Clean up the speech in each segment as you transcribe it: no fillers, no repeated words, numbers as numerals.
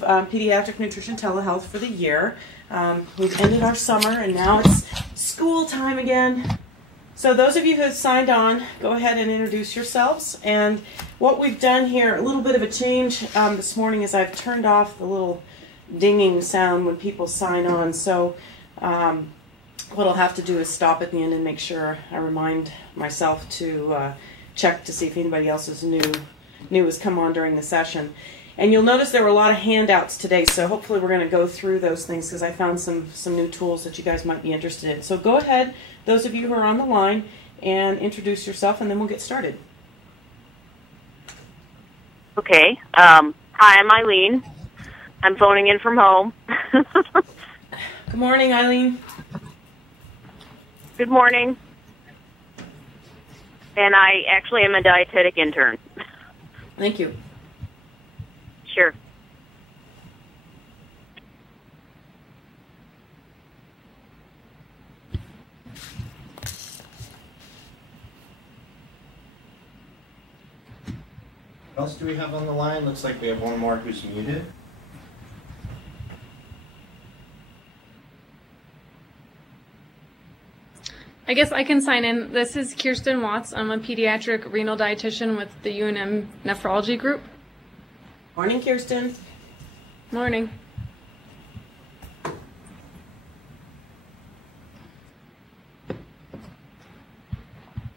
Pediatric Nutrition Telehealth for the year. We've ended our summer and now it's school time again. So those of you who have signed on, go ahead and introduce yourselves. And what we've done here, a little bit of a change this morning, is I've turned off the little dinging sound when people sign on. So what I'll have to do is stop at the end and make sure I remind myself to check to see if anybody else is new has come on during the session. And you'll notice there were a lot of handouts today, so hopefully we're going to go through those things because I found some new tools that you guys might be interested in. So go ahead, those of you who are on the line, and introduce yourself, and then we'll get started. Okay. Hi, I'm Eileen. I'm phoning in from home. Good morning, Eileen. Good morning. And I actually am a dietetic intern. Thank you. Sure. What else do we have on the line? Looks like we have one more who's muted. I guess I can sign in. This is Kirsten Watts. I'm a pediatric renal dietitian with the UNM nephrology group. Morning, Kirsten. Morning.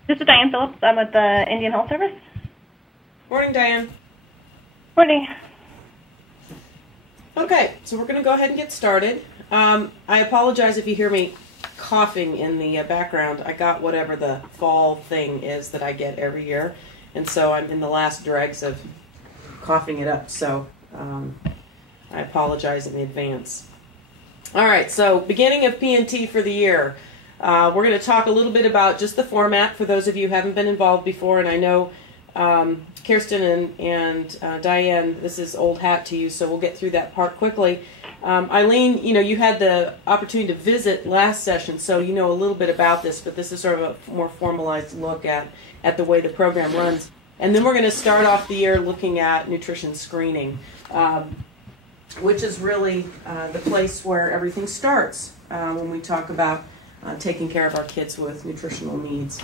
This is Diane Phillips. I'm with the Indian Health Service. Morning, Diane. Morning. Okay, so we're going to go ahead and get started. I apologize if you hear me coughing in the background. I got whatever the fall thing is that I get every year, and so I'm in the last dregs of coughing it up, so I apologize in advance. All right, so beginning of PNT for the year. We're going to talk a little bit about just the format for those of you who haven't been involved before, and I know Kirsten and Diane, this is old hat to you, so we'll get through that part quickly. Eileen, you had the opportunity to visit last session, so you know a little bit about this, but this is sort of a more formalized look at the way the program runs. And then we're going to start off the year looking at nutrition screening, which is really the place where everything starts when we talk about taking care of our kids with nutritional needs.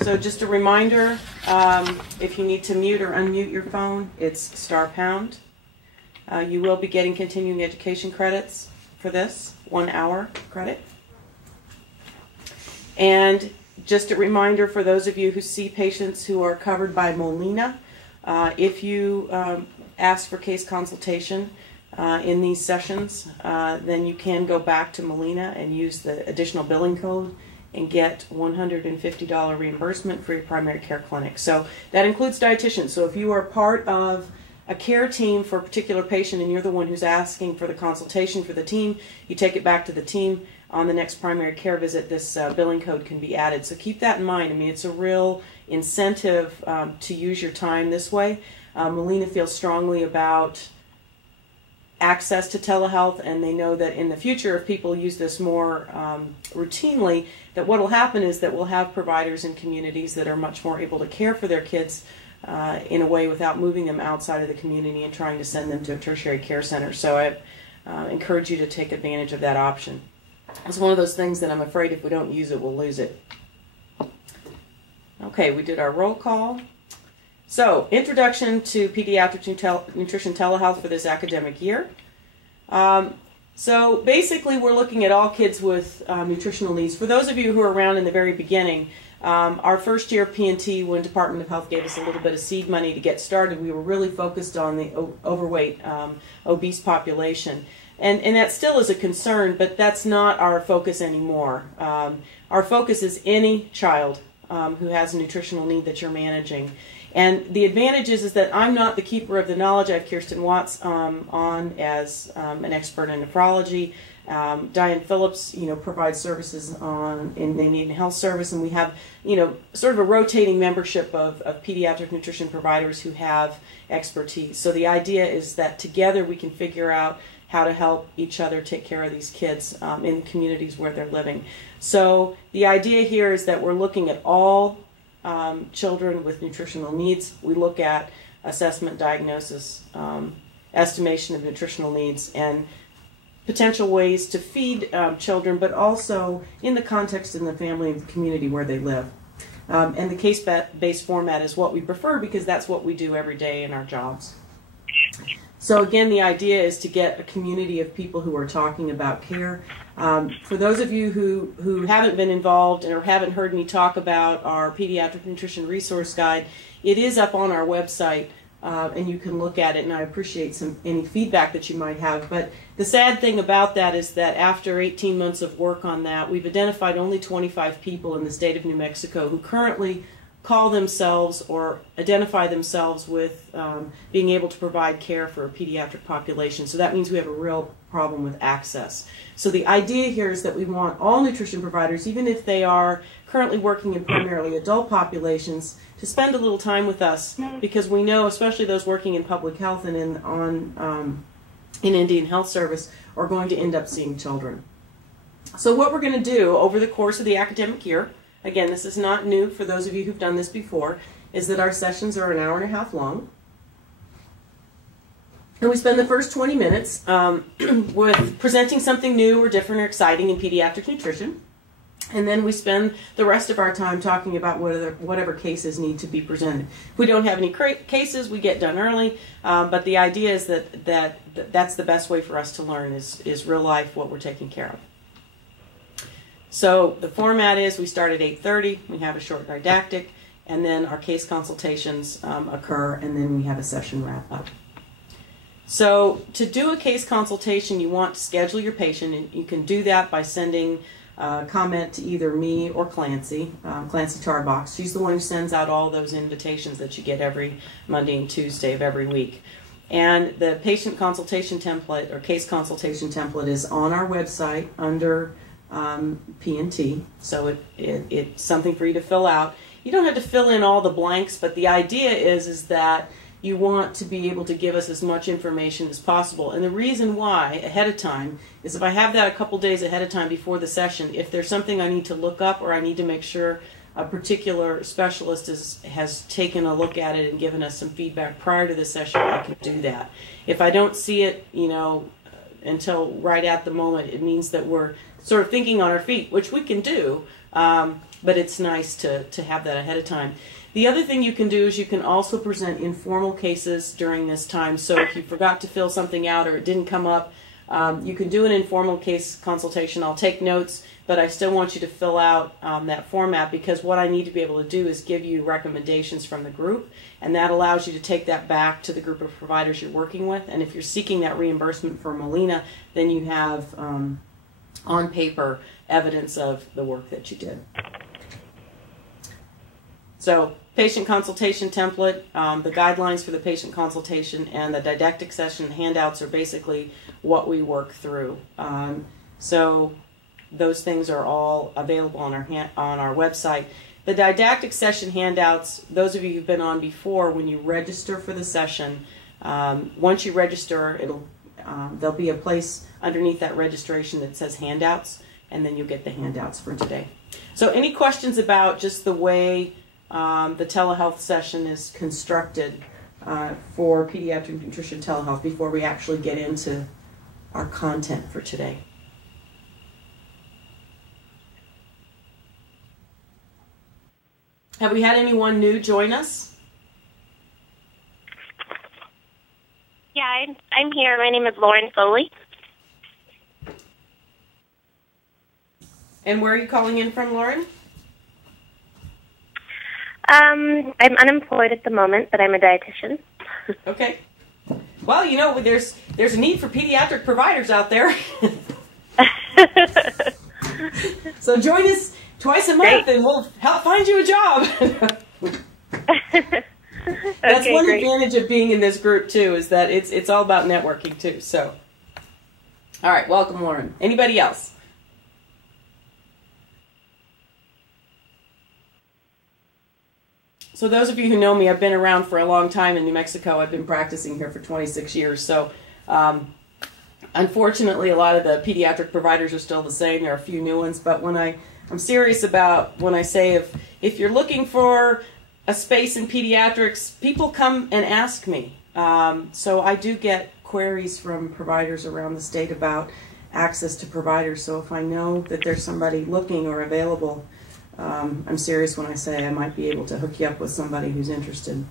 So just a reminder, if you need to mute or unmute your phone, it's *#. You will be getting continuing education credits for this, 1 hour credit. And just a reminder for those of you who see patients who are covered by Molina, if you ask for case consultation in these sessions, then you can go back to Molina and use the additional billing code and get $150 reimbursement for your primary care clinic. So that includes dietitians. So if you are part of a care team for a particular patient and you're the one who's asking for the consultation for the team, you take it back to the team. On the next primary care visit, this billing code can be added. So keep that in mind. I mean, it's a real incentive to use your time this way. Molina feels strongly about access to telehealth, and they know that in the future, if people use this more routinely, that what will happen is that we'll have providers in communities that are much more able to care for their kids in a way without moving them outside of the community and trying to send them to a tertiary care center. So I encourage you to take advantage of that option. It's one of those things that I'm afraid if we don't use it, we'll lose it. Okay, we did our roll call. So, introduction to pediatric nutrition telehealth for this academic year. So basically we're looking at all kids with nutritional needs. For those of you who are around in the very beginning, our first year of PNT, when Department of Health gave us a little bit of seed money to get started, we were really focused on the overweight, obese population. And that still is a concern, but that's not our focus anymore. Our focus is any child who has a nutritional need that you're managing. And the advantage is that I'm not the keeper of the knowledge. I have Kirsten Watts on as an expert in nephrology. Diane Phillips, provides services in the Indian Health Service, and we have, sort of a rotating membership of pediatric nutrition providers who have expertise. So the idea is that together we can figure out how to help each other take care of these kids in communities where they're living. So the idea here is that we're looking at all children with nutritional needs. We look at assessment, diagnosis, estimation of nutritional needs, and potential ways to feed children, but also in the context in the family and the community where they live. And the case-based format is what we prefer because that's what we do every day in our jobs. So again, the idea is to get a community of people who are talking about care. For those of you who haven't been involved or haven't heard me talk about our Pediatric Nutrition Resource Guide, it is up on our website, and you can look at it, and I appreciate any feedback that you might have. But the sad thing about that is that after 18 months of work on that, we've identified only 25 people in the state of New Mexico who currently call themselves or identify themselves with being able to provide care for a pediatric population. So that means we have a real problem with access. So the idea here is that we want all nutrition providers, even if they are currently working in primarily adult populations, to spend a little time with us, because we know, especially those working in public health and in Indian Health Service, are going to end up seeing children. So what we're going to do over the course of the academic year, again, this is not new for those of you who've done this before, is that our sessions are an hour and a half long. And we spend the first 20 minutes with presenting something new or different or exciting in pediatric nutrition. And then we spend the rest of our time talking about whatever cases need to be presented. If we don't have any cases, we get done early. But the idea is that's the best way for us to learn is real life, what we're taking care of. So the format is we start at 8:30, we have a short didactic, and then our case consultations occur, and then we have a session wrap up. So to do a case consultation, you want to schedule your patient, and you can do that by sending a comment to either me or Clancy Tarbox. She's the one who sends out all those invitations that you get every Monday and Tuesday of every week. And the patient consultation template or case consultation template is on our website under PNT, so it's something for you to fill out. You don't have to fill in all the blanks, but the idea is that you want to be able to give us as much information as possible. And the reason why ahead of time is if I have that a couple days ahead of time before the session, if there's something I need to look up or I need to make sure a particular specialist has taken a look at it and given us some feedback prior to the session, I can do that. If I don't see it, until right at the moment, it means that we're sort of thinking on our feet, which we can do, but it's nice to have that ahead of time. The other thing you can do is you can also present informal cases during this time. So if you forgot to fill something out or it didn't come up, you can do an informal case consultation. I'll take notes, but I still want you to fill out that format, because what I need to be able to do is give you recommendations from the group, and that allows you to take that back to the group of providers you're working with. And if you're seeking that reimbursement for Molina, then you have on paper evidence of the work that you did. So patient consultation template, the guidelines for the patient consultation, and the didactic session handouts are basically what we work through. So those things are all available on our website. The didactic session handouts, those of you who've been on before, when you register for the session, once you register, there'll be a place underneath that registration that says handouts, and then you'll get the handouts for today. So any questions about just the way the telehealth session is constructed for pediatric nutrition telehealth before we actually get into our content for today? Have we had anyone new join us? Yeah, I'm here. My name is Lauren Foley. And where are you calling in from, Lauren? I'm unemployed at the moment, but I'm a dietitian. Okay. Well, there's a need for pediatric providers out there. So join us twice a month, and we'll help find you a job. That's Okay, one great. advantage of being in this group too, is that it's all about networking too. So, all right, welcome, Lauren. Anybody else? So those of you who know me, I've been around for a long time in New Mexico. I've been practicing here for 26 years. So unfortunately, a lot of the pediatric providers are still the same. There are a few new ones. But when I'm serious about when I say if you're looking for a space in pediatrics, people come and ask me. So I do get queries from providers around the state about access to providers. So if I know that there's somebody looking or available, I'm serious when I say I might be able to hook you up with somebody who's interested.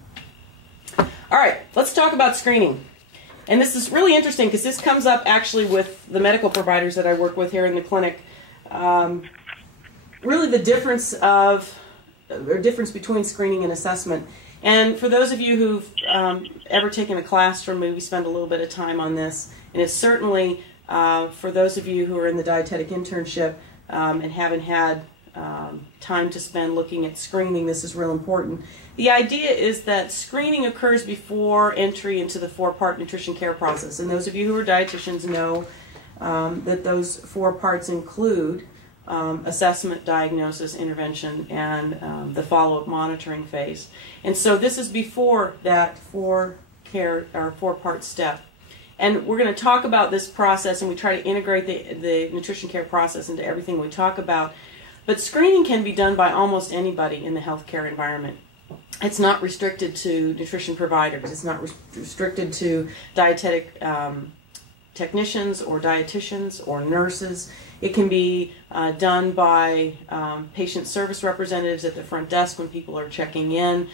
All right, let's talk about screening. And this is really interesting because this comes up actually with the medical providers that I work with here in the clinic. Really the difference between screening and assessment. And for those of you who've ever taken a class from me, we spend a little bit of time on this. And it's certainly, for those of you who are in the dietetic internship and haven't had time to spend looking at screening, this is real important. The idea is that screening occurs before entry into the 4-part nutrition care process. And those of you who are dietitians know that those 4 parts include assessment, diagnosis, intervention, and the follow-up monitoring phase. And so this is before that 4-part step. And we're going to talk about this process, and we try to integrate the nutrition care process into everything we talk about. But screening can be done by almost anybody in the healthcare environment. It's not restricted to nutrition providers. It's not restricted to dietetic technicians or dietitians or nurses. It can be done by patient service representatives at the front desk when people are checking in.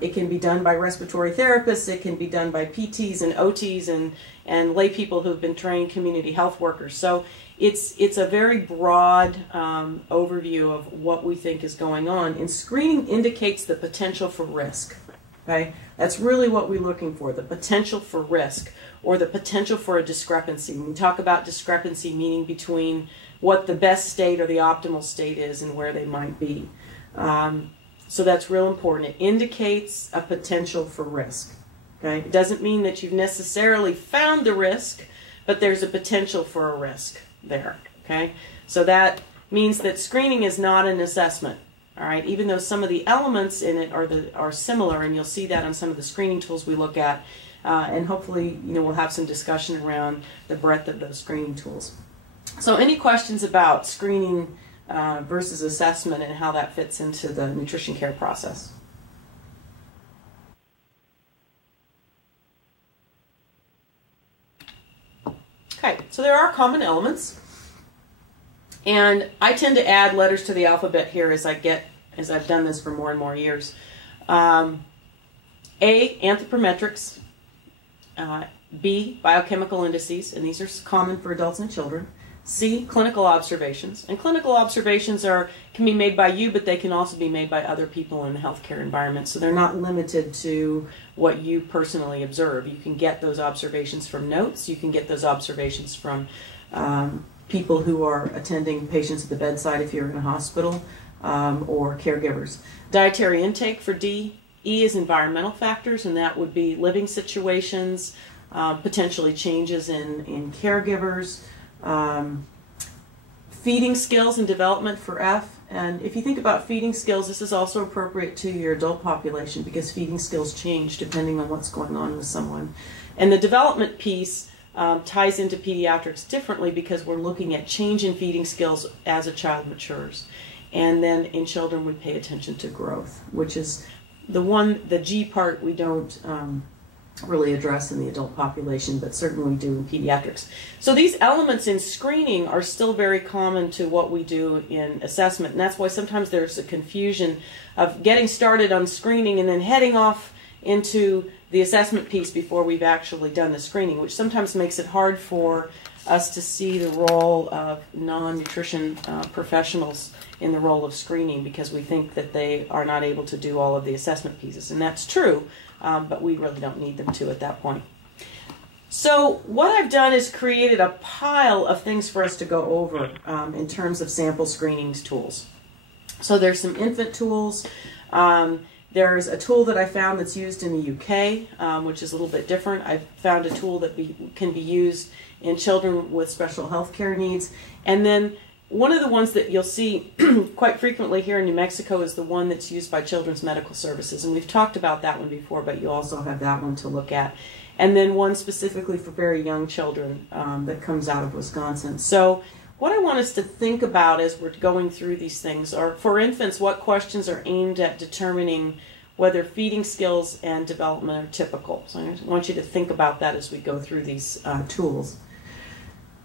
It can be done by respiratory therapists. It can be done by PTs and OTs and lay people who've been trained community health workers. So it's a very broad overview of what we think is going on. And screening indicates the potential for risk. Okay? That's really what we're looking for, the potential for risk or the potential for a discrepancy. When we talk about discrepancy, meaning between what the best state or the optimal state is and where they might be. So that's real important. It indicates a potential for risk. Okay? It doesn't mean that you've necessarily found the risk, but there's a potential for a risk there. Okay? So that means that screening is not an assessment. All right? Even though some of the elements in it are similar, and you'll see that on some of the screening tools we look at, and hopefully we'll have some discussion around the breadth of those screening tools. So any questions about screening versus assessment and how that fits into the nutrition care process? Okay, so there are common elements, and I tend to add letters to the alphabet here as I've done this for more and more years. A, anthropometrics. B, biochemical indices, and these are common for adults and children. C, clinical observations. And clinical observations can be made by you, but they can also be made by other people in the healthcare environment. So they're not limited to what you personally observe. You can get those observations from notes. You can get those observations from people who are attending patients at the bedside if you're in a hospital, or caregivers. Dietary intake for D. E is environmental factors, and that would be living situations, potentially changes in caregivers, feeding skills and development for F. And if you think about feeding skills, this is also appropriate to your adult population because feeding skills change depending on what's going on with someone. And the development piece ties into pediatrics differently because we're looking at change in feeding skills as a child matures. And then in children we pay attention to growth, which is the G part we don't really address in the adult population, but certainly we do in pediatrics. So these elements in screening are still very common to what we do in assessment, and that's why sometimes there's a confusion of getting started on screening and then heading off into the assessment piece before we've actually done the screening, which sometimes makes it hard for us to see the role of non-nutrition professionals in the role of screening because we think that they are not able to do all of the assessment pieces. And that's true, but we really don't need them to at that point. So what I've done is created a pile of things for us to go over in terms of sample screenings tools. So there's some infant tools. There's a tool that I found that's used in the UK, which is a little bit different. I found a tool that can be used in children with special health care needs. And then one of the ones that you'll see quite frequently here in New Mexico is the one that's used by Children's Medical Services. And we've talked about that one before, but you also have that one to look at. And then one specifically for very young children that comes out of Wisconsin. So what I want us to think about as we're going through these things are, for infants, what questions are aimed at determining whether feeding skills and development are typical. So I want you to think about that as we go through these tools.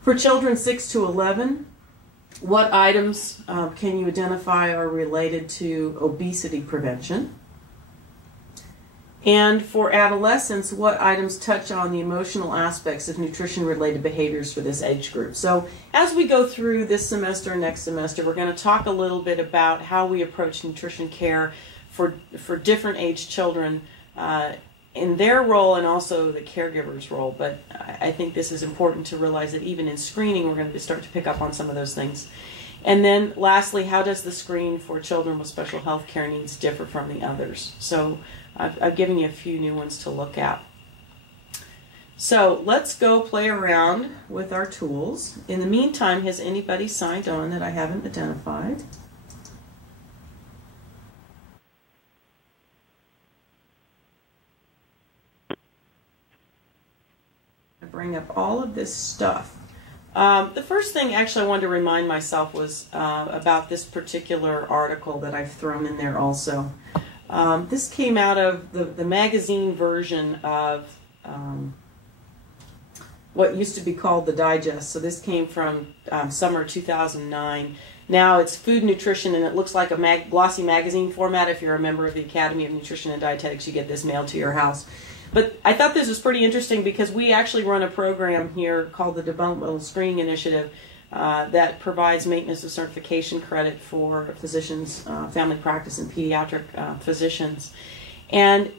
For children 6 to 11, what items can you identify are related to obesity prevention? And for adolescents, what items touch on the emotional aspects of nutrition-related behaviors for this age group? So as we go through this semester and next semester, we're going to talk a little bit about how we approach nutrition care for different age children in their role and also the caregiver's role. But I think this is important to realize that even in screening, we're going to start to pick up on some of those things. And then lastly, how does the screen for children with special health care needs differ from the others? So I've given you a few new ones to look at. So let's go play around with our tools. In the meantime, has anybody signed on that I haven't identified? I bring up all of this stuff. The first thing actually I wanted to remind myself was about this particular article that I've thrown in there also. This came out of the magazine version of what used to be called the Digest. So this came from summer 2009. Now it's Food Nutrition, and it looks like a glossy magazine format. If you're a member of the Academy of Nutrition and Dietetics, you get this mailed to your house. But I thought this was pretty interesting because we actually run a program here called the Developmental Screening Initiative that provides maintenance of certification credit for physicians, family practice, and pediatric physicians. And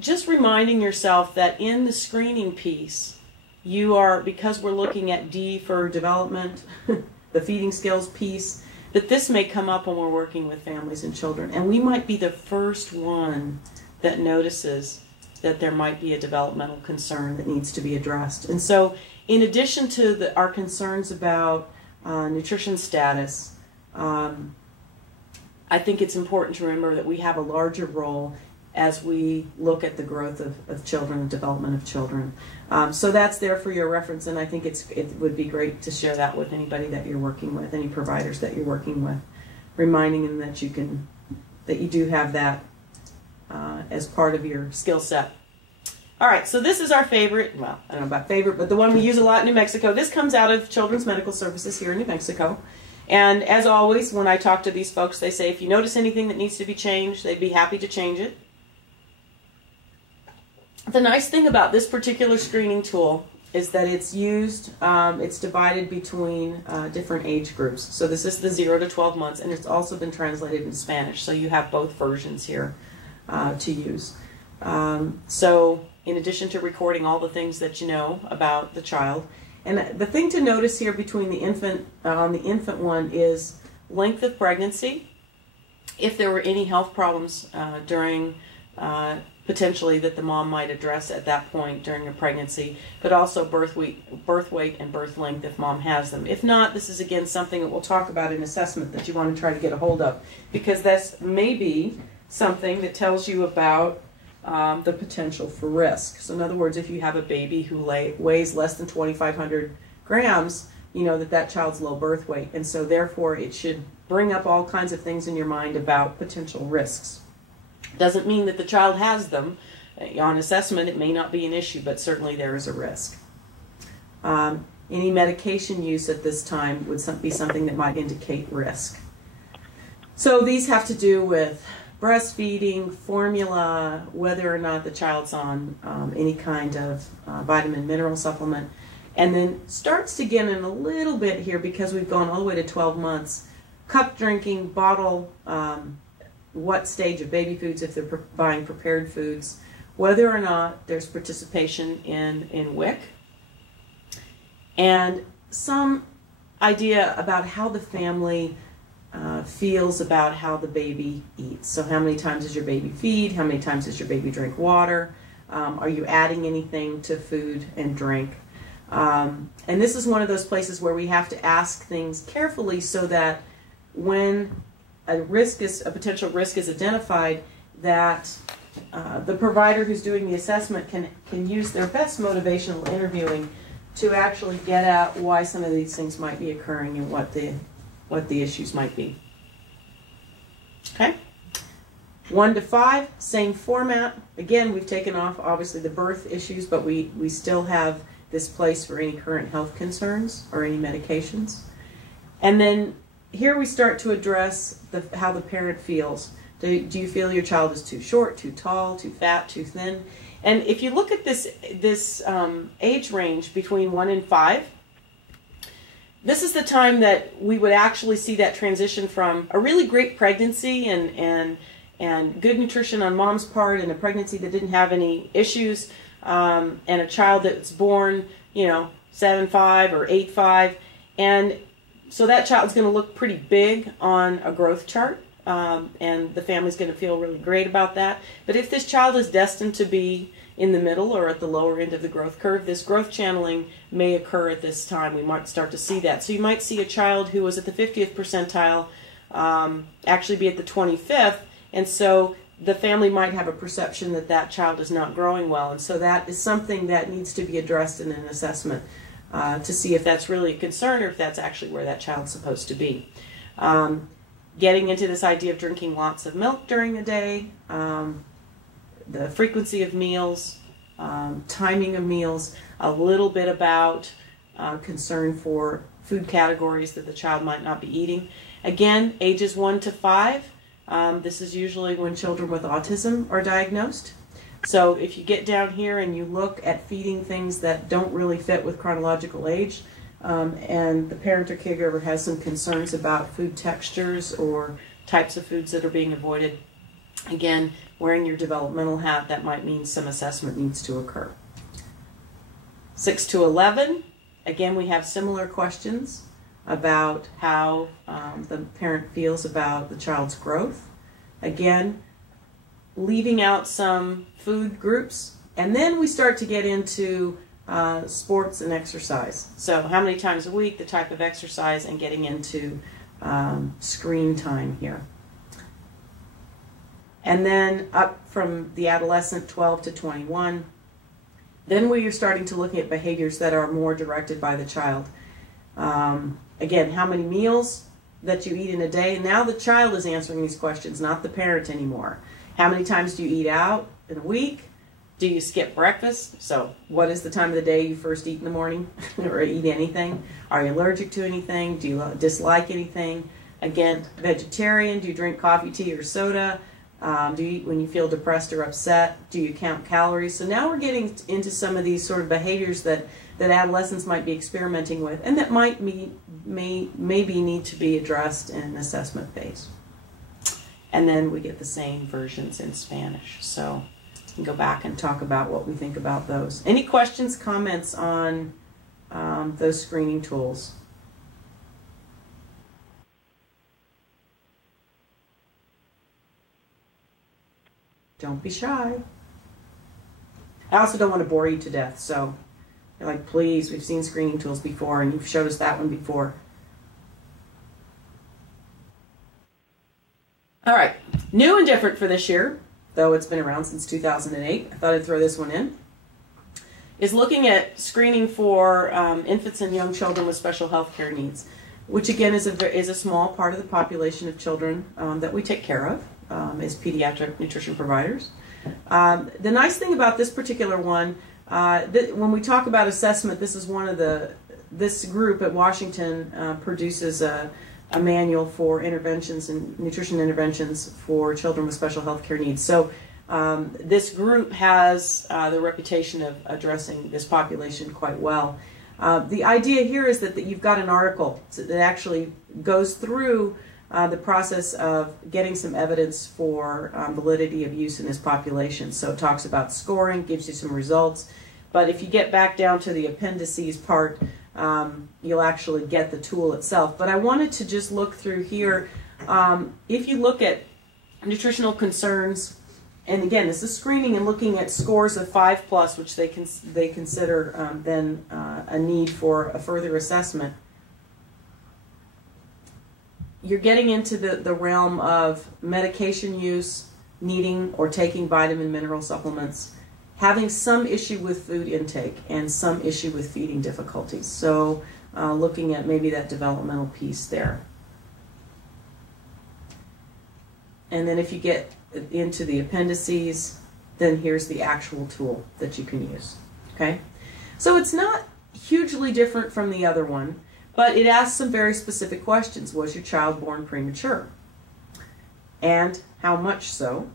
just reminding yourself that in the screening piece, you are, because we're looking at D for development, the feeding skills piece, that this may come up when we're working with families and children. And we might be the first one that notices that there might be a developmental concern that needs to be addressed. And so in addition to our concerns about nutrition status, I think it's important to remember that we have a larger role as we look at the growth of children and development of children. So that's there for your reference, and I think it would be great to share that with anybody that you're working with, any providers that you're working with, reminding them that you do have that as part of your skill set. All right, so this is our favorite, well, I don't know about favorite, but the one we use a lot in New Mexico. This comes out of Children's Medical Services here in New Mexico. And as always, when I talk to these folks, they say if you notice anything that needs to be changed, they'd be happy to change it. The nice thing about this particular screening tool is that it's used, it's divided between different age groups. So this is the 0 to 12 months, and it's also been translated into Spanish. So you have both versions here to use. So in addition to recording all the things that you know about the child, and the thing to notice here between the infant, on the infant one, is length of pregnancy, if there were any health problems during potentially that the mom might address at that point during a pregnancy, but also birth weight and birth length if mom has them. If not, this is again something that we'll talk about in assessment that you want to try to get a hold of, because that's maybe something that tells you about the potential for risk. So in other words, if you have a baby who weighs less than 2,500 grams, you know that child's low birth weight, and so therefore it should bring up all kinds of things in your mind about potential risks. Doesn't mean that the child has them. On assessment, it may not be an issue, but certainly there is a risk. Any medication use at this time would be something that might indicate risk. So these have to do with breastfeeding, formula, whether or not the child's on any kind of vitamin mineral supplement. And then starts to get in a little bit here, because we've gone all the way to 12 months, cup drinking, bottle, what stage of baby foods, if they're buying prepared foods, whether or not there's participation in WIC, and some idea about how the family feels about how the baby eats. So how many times does your baby feed? How many times does your baby drink water? Are you adding anything to food and drink? And this is one of those places where we have to ask things carefully so that when a potential risk is identified, that the provider who's doing the assessment can use their best motivational interviewing to actually get at why some of these things might be occurring and what the issues might be. Okay? 1 to 5, same format. Again, we've taken off obviously the birth issues, but we still have this place for any current health concerns or any medications. And then here we start to address how the parent feels. Do you feel your child is too short, too tall, too fat, too thin? And if you look at this age range between 1 and 5, this is the time that we would actually see that transition from a really great pregnancy and good nutrition on mom's part, and a pregnancy that didn't have any issues, and a child that's born, 7'5" or 8'5", and so that child's going to look pretty big on a growth chart, and the family's going to feel really great about that. But if this child is destined to be in the middle or at the lower end of the growth curve, this growth channeling may occur at this time. We might start to see that. So you might see a child who was at the 50th percentile actually be at the 25th, and so the family might have a perception that that child is not growing well, and so that is something that needs to be addressed in an assessment to see if that's really a concern or if that's actually where that child's supposed to be. Getting into this idea of drinking lots of milk during the day, the frequency of meals, timing of meals, a little bit about concern for food categories that the child might not be eating. Again, ages 1 to 5, this is usually when children with autism are diagnosed. So if you get down here and you look at feeding things that don't really fit with chronological age, and the parent or caregiver has some concerns about food textures or types of foods that are being avoided, again, wearing your developmental hat, that might mean some assessment needs to occur. 6 to 11, again, we have similar questions about how the parent feels about the child's growth. Again, leaving out some food groups, and then we start to get into sports and exercise. So how many times a week, the type of exercise, and getting into screen time here. And then up from the adolescent, 12 to 21, then we are starting to look at behaviors that are more directed by the child. Again, how many meals that you eat in a day. Now the child is answering these questions, not the parent anymore. How many times do you eat out in a week? Do you skip breakfast? So what is the time of the day you first eat in the morning or eat anything? Are you allergic to anything? Do you dislike anything? Again, vegetarian. Do you drink coffee, tea, or soda? Do you eat when you feel depressed or upset? Do you count calories? So now we're getting into some of these sort of behaviors that adolescents might be experimenting with, and that might maybe need to be addressed in an assessment phase. And then we get the same versions in Spanish. So we can go back and talk about what we think about those. Any questions, comments on those screening tools? Don't be shy. I also don't want to bore you to death, so you're like, please, we've seen screening tools before, and you've showed us that one before. All right, new and different for this year, though it's been around since 2008. I thought I'd throw this one in. Is looking at screening for infants and young children with special health care needs, which again is a small part of the population of children that we take care of as pediatric nutrition providers. The nice thing about this particular one, when we talk about assessment, this is one of this group at Washington produces a manual for interventions and nutrition interventions for children with special health care needs. So this group has the reputation of addressing this population quite well. The idea here is that you've got an article that actually goes through the process of getting some evidence for validity of use in this population. So it talks about scoring, gives you some results, but if you get back down to the appendices part, you'll actually get the tool itself. But I wanted to just look through here. If you look at nutritional concerns, and again, this is screening and looking at scores of 5+, which they consider then a need for a further assessment. You're getting into the realm of medication use, needing or taking vitamin mineral supplements, having some issue with food intake and some issue with feeding difficulties. So looking at maybe that developmental piece there. And then if you get into the appendices, then here's the actual tool that you can use. Okay? So it's not hugely different from the other one, but it asks some very specific questions. Was your child born premature? And how much so?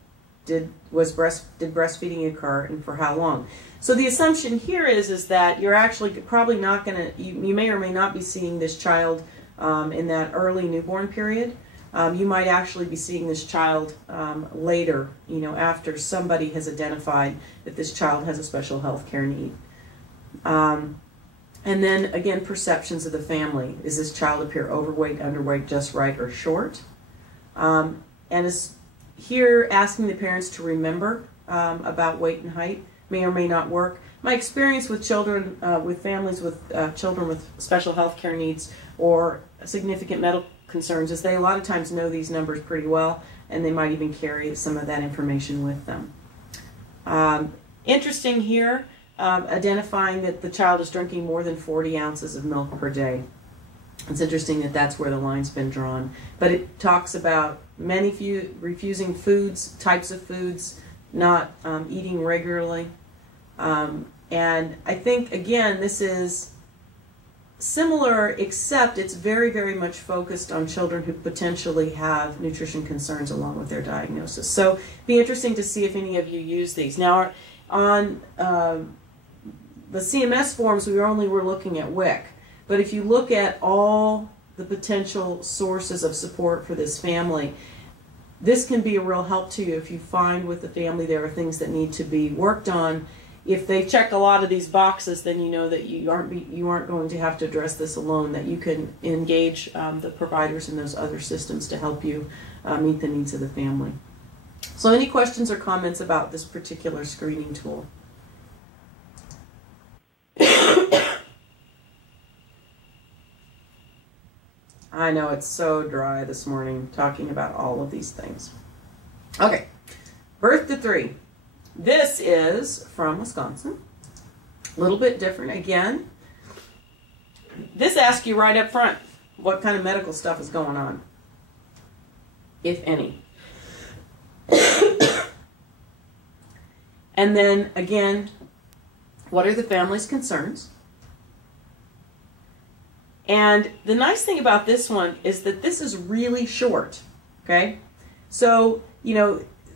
Did breastfeeding occur, and for how long? So the assumption here is that you're actually probably not going to, you may or may not be seeing this child in that early newborn period. You might actually be seeing this child later, after somebody has identified that this child has a special health care need. And then, again, perceptions of the family. Does this child appear overweight, underweight, just right, or short? And it's here asking the parents to remember about weight and height may or may not work. My experience with children, with families with children with special health care needs or significant medical concerns is they a lot of times know these numbers pretty well, and they might even carry some of that information with them. Interesting here, identifying that the child is drinking more than 40 ounces of milk per day. It's interesting that that's where the line's been drawn. But it talks about many refusing foods, types of foods, not eating regularly. And I think, again, this is similar, except it's very, very much focused on children who potentially have nutrition concerns along with their diagnosis. So it'd be interesting to see if any of you use these. Now, on the CMS forms, we only were looking at WIC. But if you look at all the potential sources of support for this family, this can be a real help to you if you find with the family there are things that need to be worked on. If they check a lot of these boxes, then you know that you aren't going to have to address this alone, that you can engage the providers in those other systems to help you meet the needs of the family. So any questions or comments about this particular screening tool? I know it's so dry this morning talking about all of these things. Okay, birth to 3. This is from Wisconsin. A little bit different again. This asks you right up front what kind of medical stuff is going on, if any. And then again, what are the family's concerns? And the nice thing about this one is that this is really short, okay? So,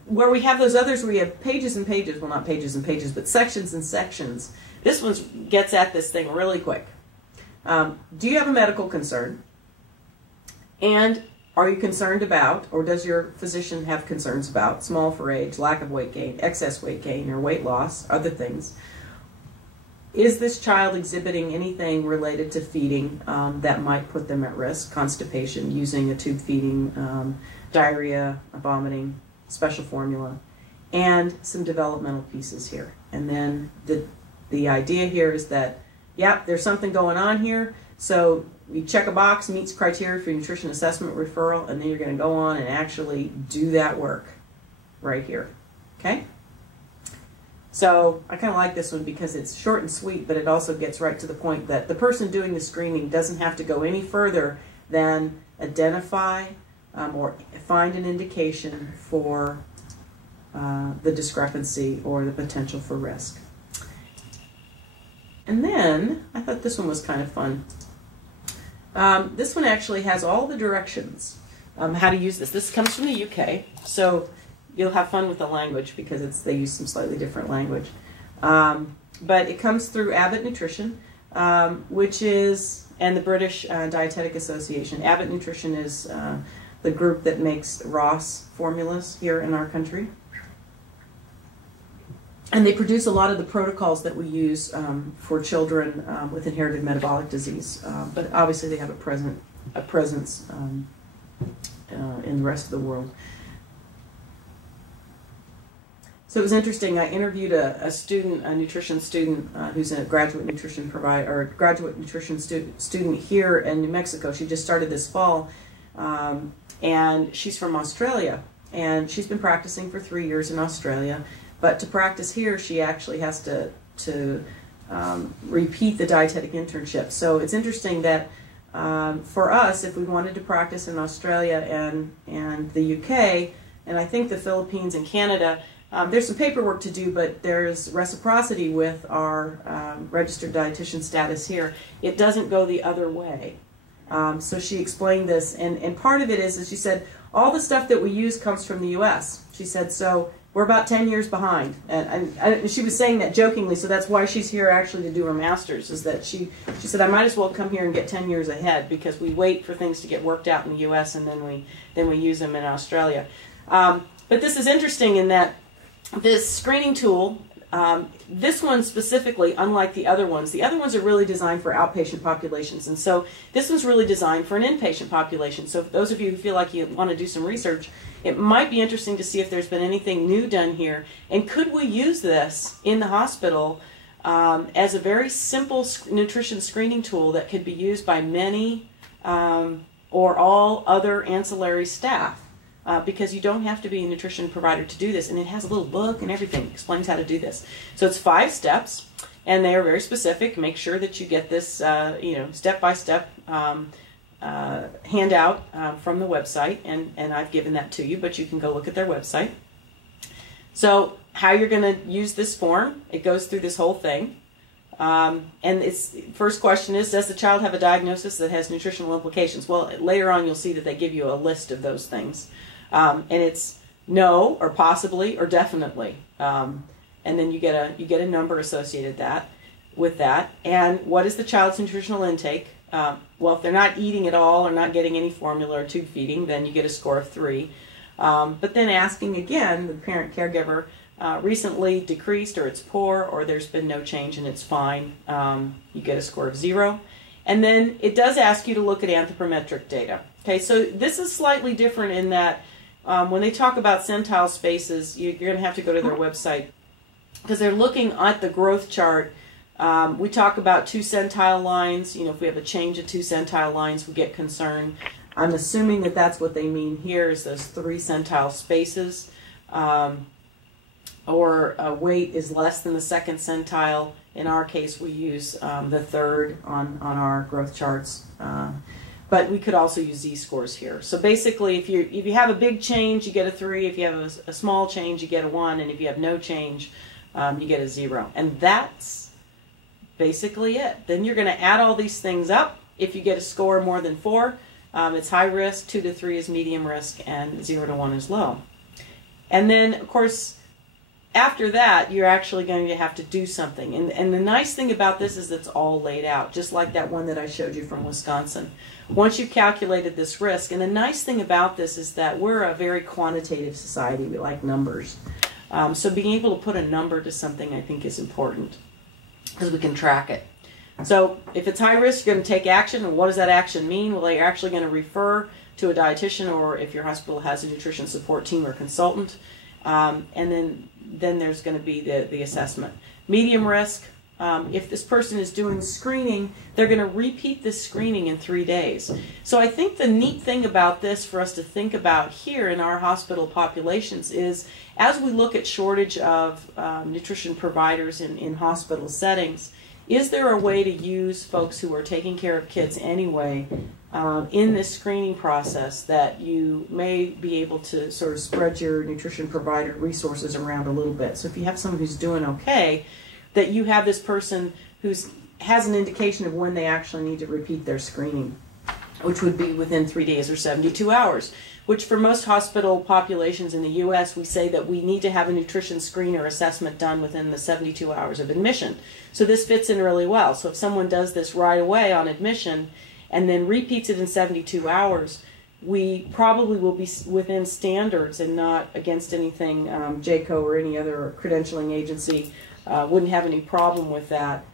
where we have those others where we have pages and pages, well, not pages and pages, but sections and sections, this one gets at this thing really quick. Do you have a medical concern? And are you concerned about, or does your physician have concerns about, small for age, lack of weight gain, excess weight gain, or weight loss, other things? Is this child exhibiting anything related to feeding that might put them at risk? Constipation, using a tube feeding, diarrhea, vomiting, special formula, and some developmental pieces here. And then the idea here is that, there's something going on here. So we check a box, meets criteria for nutrition assessment referral, and then you're going to go on and actually do that work right here. Okay? So I kind of like this one because it's short and sweet, but it also gets right to the point that the person doing the screening doesn't have to go any further than identify or find an indication for the discrepancy or the potential for risk. And then I thought this one was kind of fun. This one actually has all the directions how to use this. This comes from the UK, so you'll have fun with the language because they use some slightly different language. But it comes through Abbott Nutrition, which is, and the British Dietetic Association. Abbott Nutrition is the group that makes Ross formulas here in our country. And they produce a lot of the protocols that we use for children with inherited metabolic disease. But obviously they have a presence in the rest of the world. So it was interesting. I interviewed a student, a nutrition student who's a graduate nutrition provider or graduate nutrition student here in New Mexico. She just started this fall, and she's from Australia, and she's been practicing for 3 years in Australia. But to practice here, she actually has to repeat the dietetic internship. So it's interesting that for us, if we wanted to practice in Australia and the UK, and I think the Philippines and Canada, there's some paperwork to do, but there's reciprocity with our registered dietitian status here. It doesn't go the other way. So she explained this, and part of it is, as she said, all the stuff that we use comes from the US. She said, so we're about 10 years behind. And she was saying that jokingly, so that's why she's here actually to do her master's, is that she said, I might as well come here and get 10 years ahead, because we wait for things to get worked out in the US and then we use them in Australia. But this is interesting in that this screening tool, this one specifically, unlike the other ones are really designed for outpatient populations. And so this one's really designed for an inpatient population. So for those of you who feel like you want to do some research, it might be interesting to see if there's been anything new done here. And could we use this in the hospital as a very simple nutrition screening tool that could be used by many or all other ancillary staff? Because you don't have to be a nutrition provider to do this, and it has a little book and everything, explains how to do this. So it's 5 steps, and they are very specific. Make sure that you get this, step-by-step handout from the website, and I've given that to you, but you can go look at their website. So how you're going to use this form, it goes through this whole thing. And its first question is, does the child have a diagnosis that has nutritional implications? Well, later on you'll see that they give you a list of those things. And it's no, or possibly, or definitely. And then you get a number associated with that. And what is the child's nutritional intake? Well, if they're not eating at all or not getting any formula or tube feeding, then you get a score of 3. But then asking again, the parent caregiver, recently decreased, or it's poor, or there's been no change and it's fine, you get a score of 0. And then it does ask you to look at anthropometric data. Okay, so this is slightly different in that when they talk about centile spaces, you're going to have to go to their website, because they're looking at the growth chart. We talk about 2 centile lines. If we have a change of 2 centile lines, we get concerned. I'm assuming that that's what they mean here, is those 3 centile spaces. Or weight is less than the 2nd centile. In our case, we use the 3rd on our growth charts. But we could also use z-scores here. So basically, if you have a big change, you get a 3. If you have a small change, you get a 1. And if you have no change, you get a 0. And that's basically it. Then you're going to add all these things up. If you get a score more than 4, it's high risk, 2 to 3 is medium risk, and 0 to 1 is low. And then, of course, after that, you're actually going to have to do something. And the nice thing about this is it's all laid out, just like that one that I showed you from Wisconsin. Once you've calculated this risk, and the nice thing about this is that we're a very quantitative society. We like numbers. So being able to put a number to something, I think, is important, because we can track it. So if it's high risk, you're going to take action. And what does that action mean? Well, you're actually going to refer to a dietitian, or if your hospital has a nutrition support team or consultant. And then there's going to be the assessment. Medium risk, if this person is doing screening, they're going to repeat this screening in 3 days. So I think the neat thing about this for us to think about here in our hospital populations is, as we look at shortage of nutrition providers in hospital settings, is there a way to use folks who are taking care of kids anyway in this screening process that you may be able to sort of spread your nutrition provider resources around a little bit? So if you have someone who's doing okay, that you have this person who has an indication of when they actually need to repeat their screening, which would be within 3 days or 72 hours, which for most hospital populations in the U.S., we say that we need to have a nutrition screen or assessment done within the 72 hours of admission. So this fits in really well. So if someone does this right away on admission and then repeats it in 72 hours, we probably will be within standards and not against anything. JCO or any other credentialing agency wouldn't have any problem with that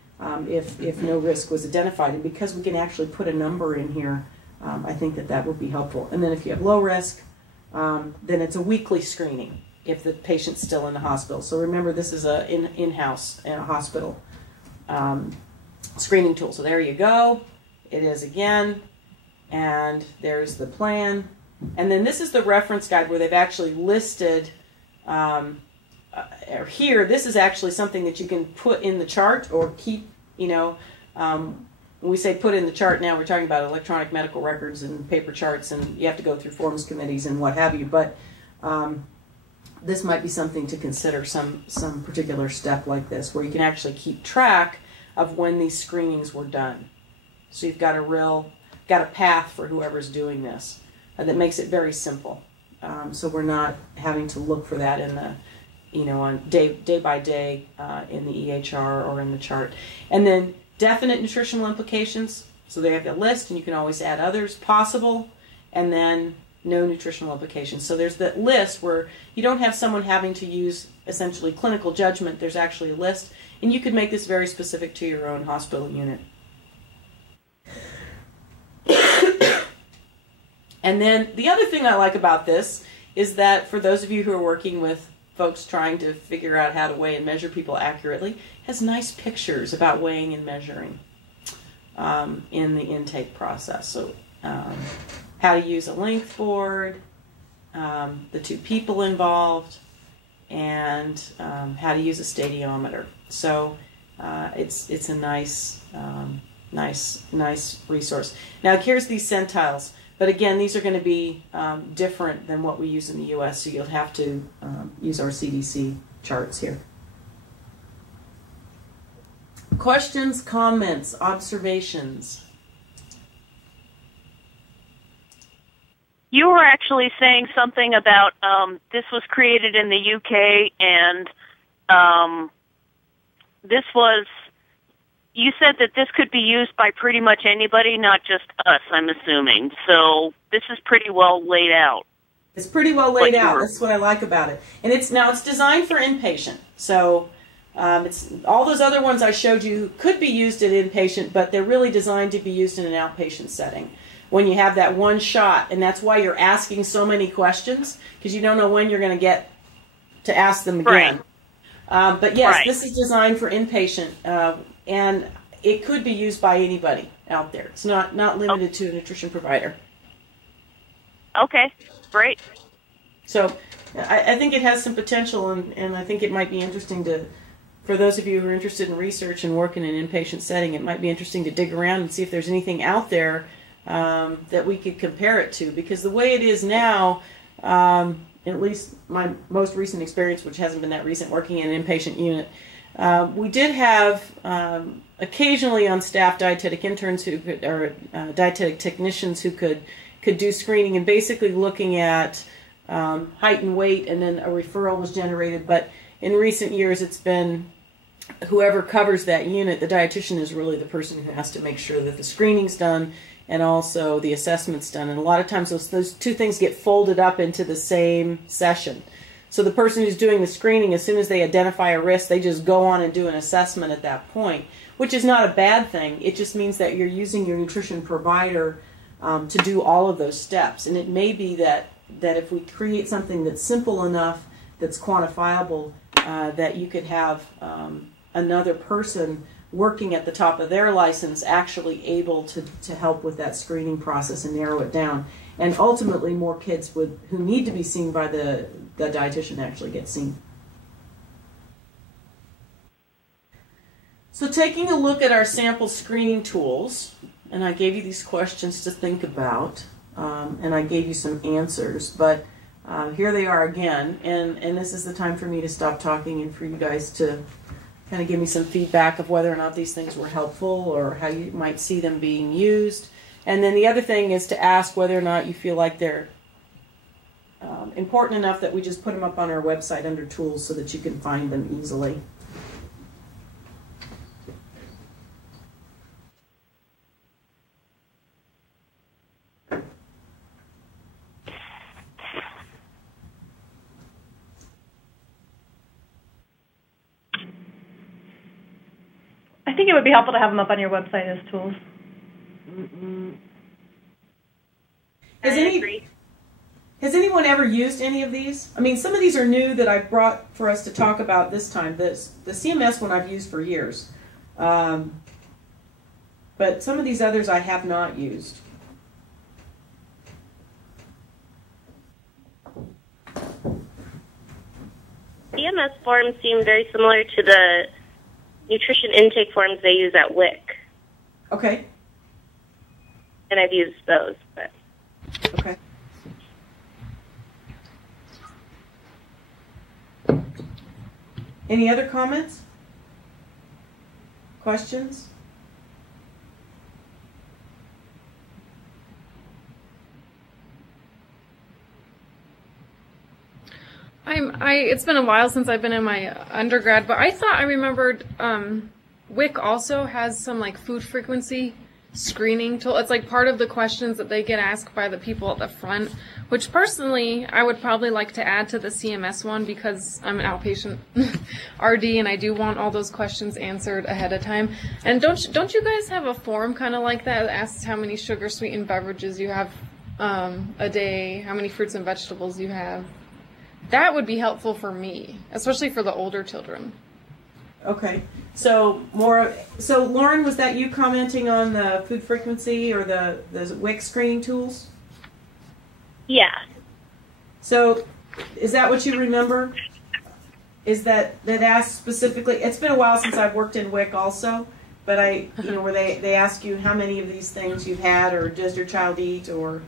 if no risk was identified. And because we can actually put a number in here, I think that would be helpful. And then if you have low risk, then it's a weekly screening if the patient's still in the hospital. So remember, this is a in-house in a hospital screening tool. So there you go. It is again. And there's the plan. And then this is the reference guide where they've actually listed or here, this is actually something that you can put in the chart or keep, you know, when we say put in the chart now, we're talking about electronic medical records and paper charts, and you have to go through forms committees and what have you, but this might be something to consider, some particular step like this, where you can actually keep track of when these screenings were done. So you've got a path for whoever's doing this. That makes it very simple. So we're not having to look for that in the, you know, on day by day in the EHR or in the chart. And then definite nutritional implications. So they have a list, and you can always add others possible, and then no nutritional implications. So there's that list where you don't have someone having to use essentially clinical judgment. There's actually a list, and you could make this very specific to your own hospital unit. And then the other thing I like about this is that for those of you who are working with folks trying to figure out how to weigh and measure people accurately, it has nice pictures about weighing and measuring in the intake process. So how to use a length board, the two people involved, and how to use a stadiometer. So it's a nice resource. Now here's these centiles. But again, these are going to be different than what we use in the U.S., so you'll have to use our CDC charts here. Questions, comments, observations? You were actually saying something about this was created in the UK, and this was, you said that this could be used by pretty much anybody, not just us, I'm assuming. So this is pretty well laid out. It's pretty well laid out. That's what I like about it. And it's designed for inpatient. So it's all those other ones I showed you could be used at inpatient, but they're really designed to be used in an outpatient setting when you have that one shot. And that's why you're asking so many questions, because you don't know when you're going to get to ask them again. Right. But yes, right. This is designed for inpatient. And it could be used by anybody out there. It's not limited to a nutrition provider. Okay, great. So I think it has some potential, and I think it might be interesting for those of you who are interested in research and work in an inpatient setting, it might be interesting to dig around and see if there's anything out there that we could compare it to. Because the way it is now, at least my most recent experience, which hasn't been that recent, working in an inpatient unit, we did have occasionally on staff dietetic interns who could, or dietetic technicians who could do screening and basically looking at height and weight, and then a referral was generated. But in recent years, it's been whoever covers that unit. The dietitian is really the person who has to make sure that the screening's done and also the assessment's done. And a lot of times those two things get folded up into the same session. So the person who's doing the screening, as soon as they identify a risk, they just go on and do an assessment at that point, which is not a bad thing. It just means that you're using your nutrition provider to do all of those steps. And it may be that if we create something that's simple enough, that's quantifiable, that you could have another person working at the top of their license actually able to help with that screening process and narrow it down. And ultimately, more kids who need to be seen by the dietitian actually get seen. So taking a look at our sample screening tools, and I gave you these questions to think about, and I gave you some answers, but here they are again, and this is the time for me to stop talking and for you guys to kind of give me some feedback of whether or not these things were helpful or how you might see them being used. And then the other thing is to ask whether or not you feel like they're important enough that we just put them up on our website under tools so that you can find them easily. I think it would be helpful to have them up on your website as tools. Has anyone ever used any of these? I mean, some of these are new that I brought for us to talk about this time. The CMS one I've used for years. But some of these others I have not used. CMS forms seem very similar to the nutrition intake forms they use at WIC. Okay. And I've used those. But. Okay. Any other comments? Questions? It's been a while since I've been in my undergrad, but I thought I remembered WIC also has some like food frequency screening tool. It's like part of the questions that they get asked by the people at the front, which personally I would probably like to add to the CMS one because I'm an outpatient RD and I do want all those questions answered ahead of time. And don't you guys have a form kind of like that asks how many sugar sweetened beverages you have a day, how many fruits and vegetables you have? That would be helpful for me, especially for the older children. Okay. So Lauren, was that you commenting on the food frequency or the WIC screening tools? Yeah. So is that what you remember? Is that asked specifically? It's been a while since I've worked in WIC also, but where they ask you how many of these things you've had, or does your child eat, or?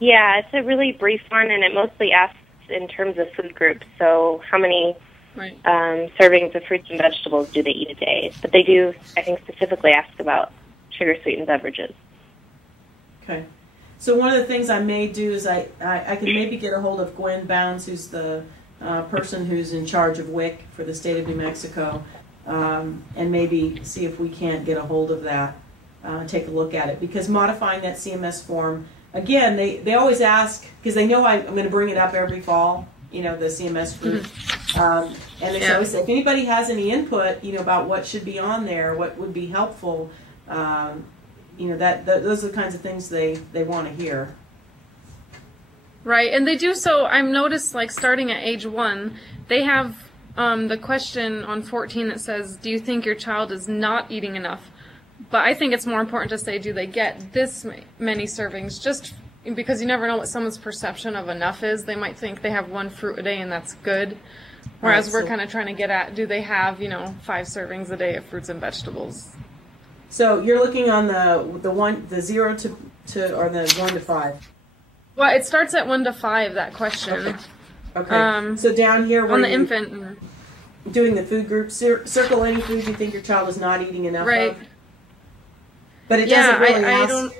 Yeah, it's a really brief one, and it mostly asks in terms of food groups. So how many servings of fruits and vegetables do they eat a day? But they do, I think, specifically ask about sugar-sweetened beverages. Okay. So one of the things I may do is I can maybe get a hold of Gwen Bounds, who's the person who's in charge of WIC for the state of New Mexico, and maybe see if we can't get a hold of that, take a look at it. Because modifying that CMS form, again, they always ask, because they know I'm going to bring it up every fall, the CMS group. And they always say, if anybody has any input, about what should be on there, what would be helpful, those are the kinds of things they want to hear. Right, and they do so. I've noticed, like, starting at age 1, they have the question on 14 that says, do you think your child is not eating enough? But I think it's more important to say, do they get this many servings? Just because you never know what someone's perception of enough is. They might think they have 1 fruit a day and that's good. Whereas we're kind of trying to get at, do they have, 5 servings a day of fruits and vegetables? So you're looking on the 0 to or the 1 to 5. Well, it starts at 1 to 5, that question. Okay. So down here where on the infant, doing the food group, circle any food you think your child is not eating enough right. of. But it doesn't really I ask don't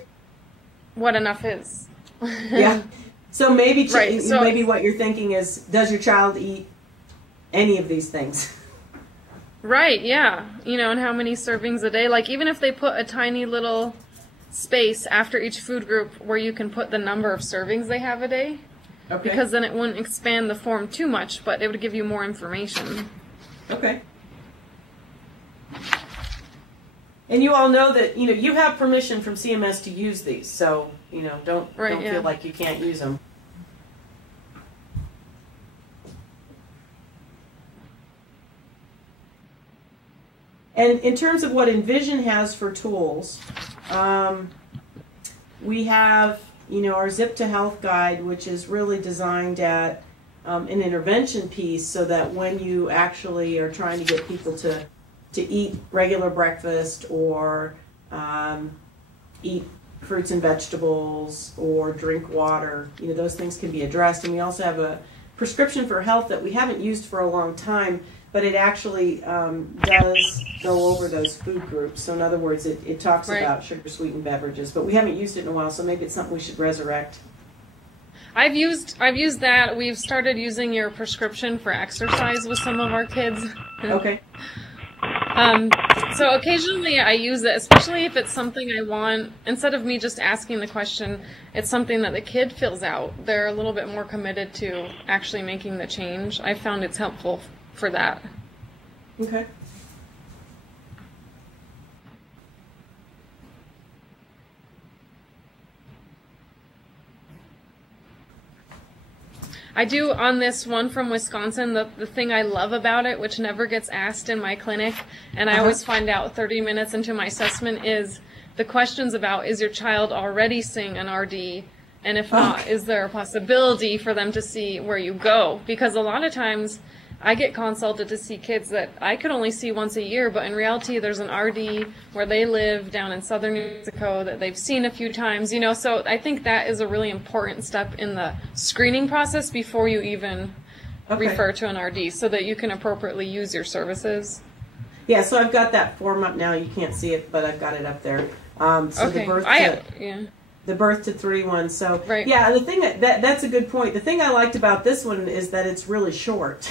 what enough is. Yeah. So maybe so maybe what you're thinking is, does your child eat any of these things? Right, yeah. And how many servings a day. Like, even if they put a tiny little space after each food group where you can put the number of servings they have a day. Okay. Because then it wouldn't expand the form too much, but it would give you more information. Okay. And you all know that, you have permission from CMS to use these, so, don't feel like you can't use them. And in terms of what Envision has for tools, we have, our Zip to Health guide, which is really designed at an intervention piece so that when you actually are trying to get people to eat regular breakfast or eat fruits and vegetables or drink water, those things can be addressed. And we also have a prescription for health that we haven't used for a long time, but it actually does go over those food groups. So in other words, it talks about sugar-sweetened beverages, but we haven't used it in a while, so maybe it's something we should resurrect. I've used that. We've started using your prescription for exercise with some of our kids. Okay. So occasionally I use it, especially if it's something I want. Instead of me just asking the question, it's something that the kid fills out. They're a little bit more committed to actually making the change. I found it's helpful for that. Okay. I do, on this one from Wisconsin, the thing I love about it, which never gets asked in my clinic, and I always find out 30 minutes into my assessment, is the questions about, is your child already seeing an RD? And if not, is there a possibility for them to see where you go? Because a lot of times I get consulted to see kids that I could only see once a year, but in reality there's an RD where they live down in southern New Mexico that they've seen a few times, you know, so I think that is a really important step in the screening process before you even refer to an RD, so that you can appropriately use your services. Yeah, so I've got that form up now. You can't see it, but I've got it up there. So the birth to 3 one. So yeah, the thing that's a good point. The thing I liked about this one is that it's really short.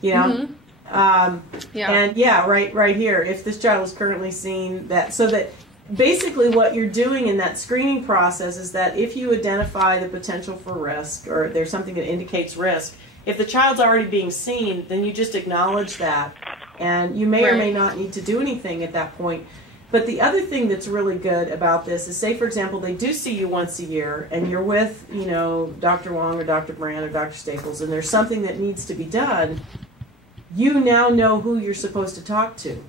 You know, and right here. If this child is currently seeing that, so that basically what you're doing in that screening process is that if you identify the potential for risk, or there's something that indicates risk, if the child's already being seen, then you just acknowledge that, and you may or may not need to do anything at that point. But the other thing that's really good about this is, say, for example, they do see you once a year, and you're with, you know, Dr. Wong or Dr. Brand or Dr. Staples, and there's something that needs to be done. You now know who you're supposed to talk to,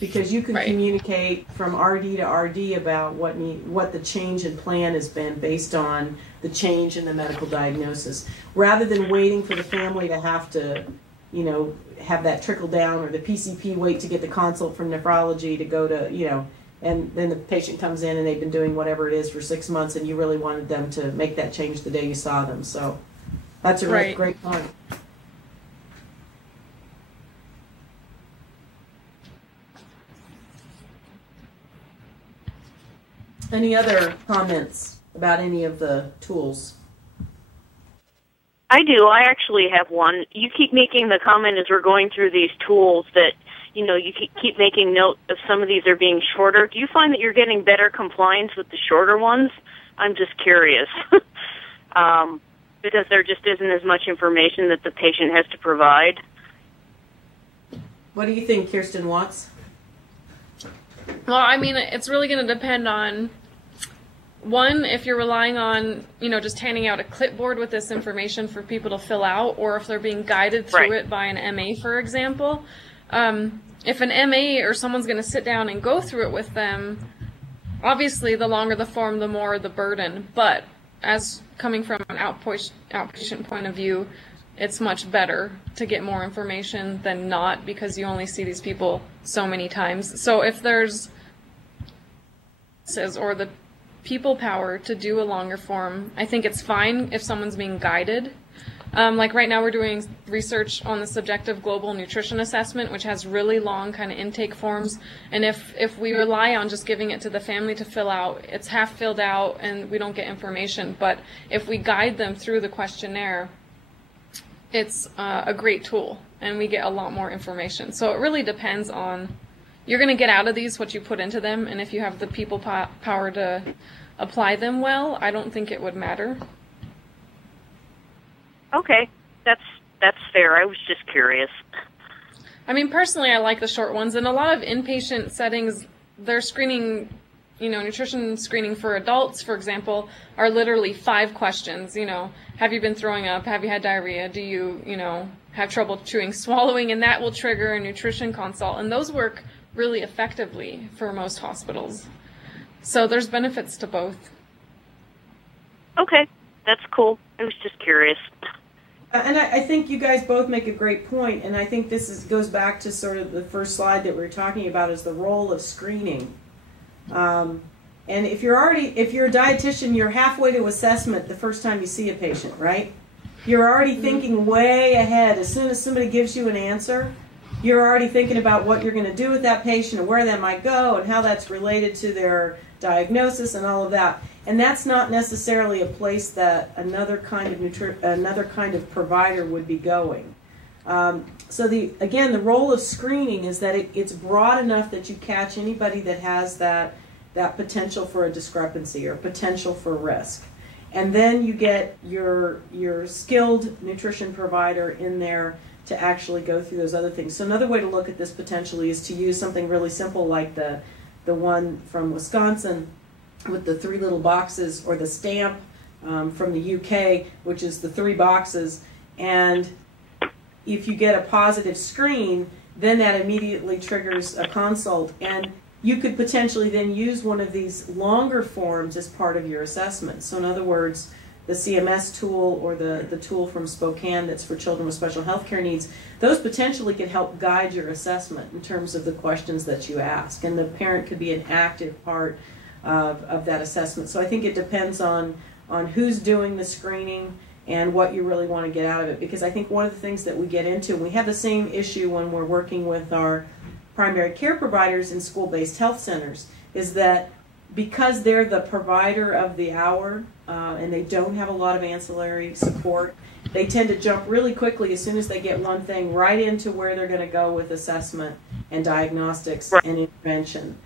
because you can communicate from RD to RD about what the change in plan has been based on the change in the medical diagnosis, rather than waiting for the family to have to, you know, have that trickle down, or the PCP wait to get the consult from nephrology to go to, you know, and then the patient comes in and they've been doing whatever it is for 6 months, and you really wanted them to make that change the day you saw them. So that's a really great point. Any other comments about any of the tools? I do. I actually have one. You keep making the comment as we're going through these tools that, you know, you keep making note of some of these are being shorter. Do you find that you're getting better compliance with the shorter ones? I'm just curious. Because there just isn't as much information that the patient has to provide. What do you think, Kirsten Watts? Well, I mean, it's really going to depend on, one, if you're relying on, you know, just handing out a clipboard with this information for people to fill out, or if they're being guided through it by an MA, for example. If an MA or someone's going to sit down and go through it with them, obviously the longer the form, the more the burden. But as coming from an outpatient point of view, it's much better to get more information than not, because you only see these people so many times. So if there's or the people power to do a longer form, I think it's fine if someone's being guided. Like right now we're doing research on the subjective global nutrition assessment, which has really long kind of intake forms. And if we rely on just giving it to the family to fill out, it's half filled out and we don't get information. But if we guide them through the questionnaire, it's a great tool, and we get a lot more information. So it really depends on, you're going to get out of these what you put into them, and if you have the people power to apply them well, I don't think it would matter. Okay, that's fair. I was just curious. I mean, personally, I like the short ones. In a lot of inpatient settings, they're screening, you know, nutrition screening for adults, for example, are literally 5 questions. You know, have you been throwing up? Have you had diarrhea? Do you, you know, have trouble chewing, swallowing? And that will trigger a nutrition consult. And those work really effectively for most hospitals. So there's benefits to both. Okay, that's cool. I was just curious. And I think you guys both make a great point, and I think this goes back to sort of the first slide that we were talking about, is the role of screening. And if you're a dietitian, you're halfway to assessment the first time you see a patient, right? You're already thinking way ahead. As soon as somebody gives you an answer, you're already thinking about what you're going to do with that patient and where that might go and how that's related to their diagnosis and all of that. And that's not necessarily a place that another kind of provider would be going. So again, the role of screening is that it's broad enough that you catch anybody that has that potential for a discrepancy or potential for risk. And then you get your skilled nutrition provider in there to actually go through those other things. So another way to look at this potentially is to use something really simple like the one from Wisconsin with the 3 little boxes, or the stamp from the UK, which is the 3 boxes. And if you get a positive screen, then that immediately triggers a consult. And you could potentially then use one of these longer forms as part of your assessment. So in other words, the CMS tool or the tool from Spokane that's for children with special health care needs, those potentially could help guide your assessment in terms of the questions that you ask. And the parent could be an active part of that assessment. So I think it depends on who's doing the screening and what you really want to get out of it. Because I think one of the things that we get into, and we have the same issue when we're working with our primary care providers in school-based health centers, is that because they're the provider of the hour and they don't have a lot of ancillary support, they tend to jump really quickly as soon as they get one thing right into where they're going to go with assessment and diagnostics and intervention.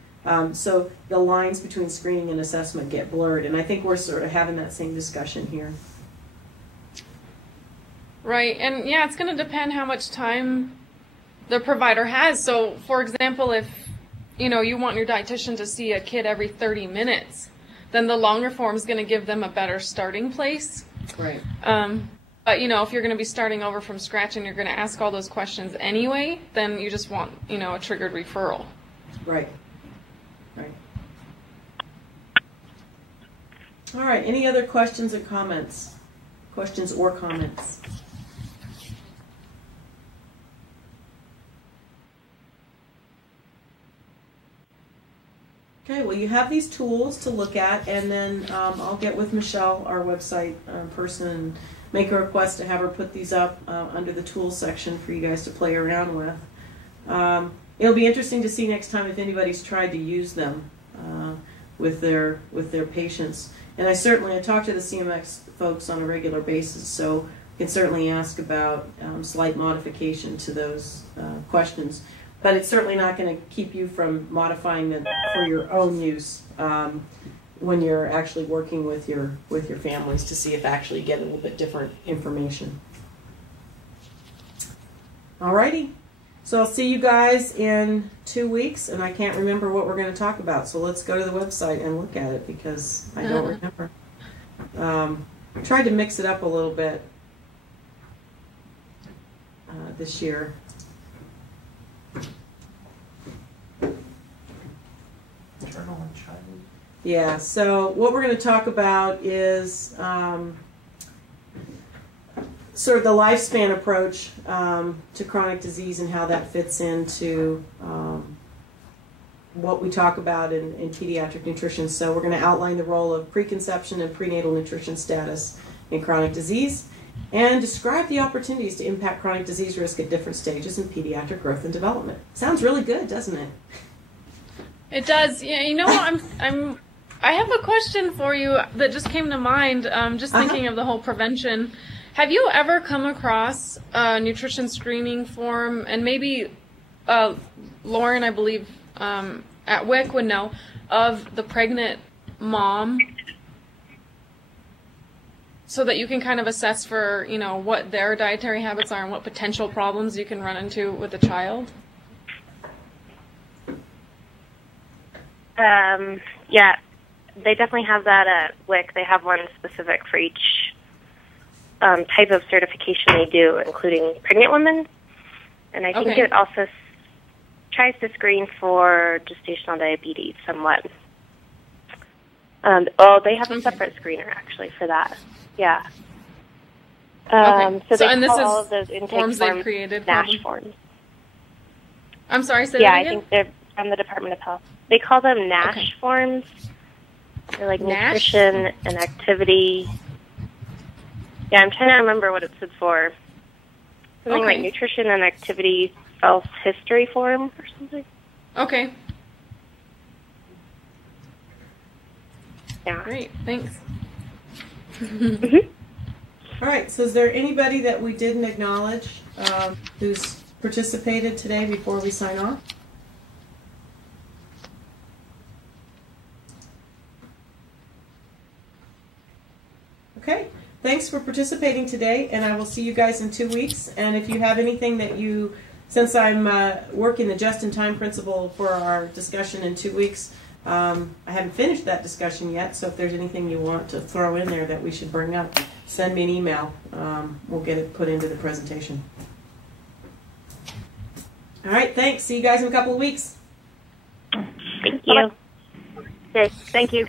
So the lines between screening and assessment get blurred, and I think we're sort of having that same discussion here. Right, and yeah, it's going to depend how much time the provider has. So, for example, if you want your dietitian to see a kid every 30 minutes, then the longer form is going to give them a better starting place. Right. But if you're going to be starting over from scratch and you're going to ask all those questions anyway, then you just want a triggered referral. Right. Right. All right. Any other questions or comments? Questions or comments? Okay, well, you have these tools to look at, and then I'll get with Michelle, our website person, and make a request to have her put these up under the tools section for you guys to play around with. It'll be interesting to see next time if anybody's tried to use them with their patients. And I talk to the CMX folks on a regular basis, so you can certainly ask about slight modification to those questions. But it's certainly not going to keep you from modifying them for your own use when you're actually working with your families to see if actually you get a little bit different information. Alrighty, so I'll see you guys in 2 weeks, and I can't remember what we're going to talk about. So let's go to the website and look at it because I don't remember. I tried to mix it up a little bit this year. Yeah, so what we're going to talk about is sort of the lifespan approach to chronic disease and how that fits into what we talk about in pediatric nutrition. So we're going to outline the role of preconception and prenatal nutrition status in chronic disease and describe the opportunities to impact chronic disease risk at different stages in pediatric growth and development. Sounds really good, doesn't it? It does. Yeah, I have a question for you that just came to mind, just thinking of the whole prevention. Have you ever come across a nutrition screening form, and maybe Lauren, I believe, at WIC would know, of the pregnant mom, so that you can kind of assess for, what their dietary habits are and what potential problems you can run into with a child? Yeah, they definitely have that at WIC. They have one specific for each type of certification they do, including pregnant women. And I think it also tries to screen for gestational diabetes somewhat. They have a separate screener, actually, for that. Yeah. So they call all of those intake forms they've created NASH forms. I'm sorry, say that again? I think they're from the Department of Health. They call them NASH forms. They're like NASH? nutrition and activity. Yeah, I'm trying to remember what it stood for. Something like nutrition and activity self-history form or something. Okay. Yeah. Great, thanks. All right, so is there anybody that we didn't acknowledge who's participated today before we sign off? Okay, thanks for participating today, and I will see you guys in 2 weeks. And if you have anything that since I'm working the just-in-time principle for our discussion in 2 weeks, I haven't finished that discussion yet, so if there's anything you want to throw in there that we should bring up, send me an email. We'll get it put into the presentation. All right, thanks. See you guys in a couple of weeks. Thanks. you. Okay, thank you.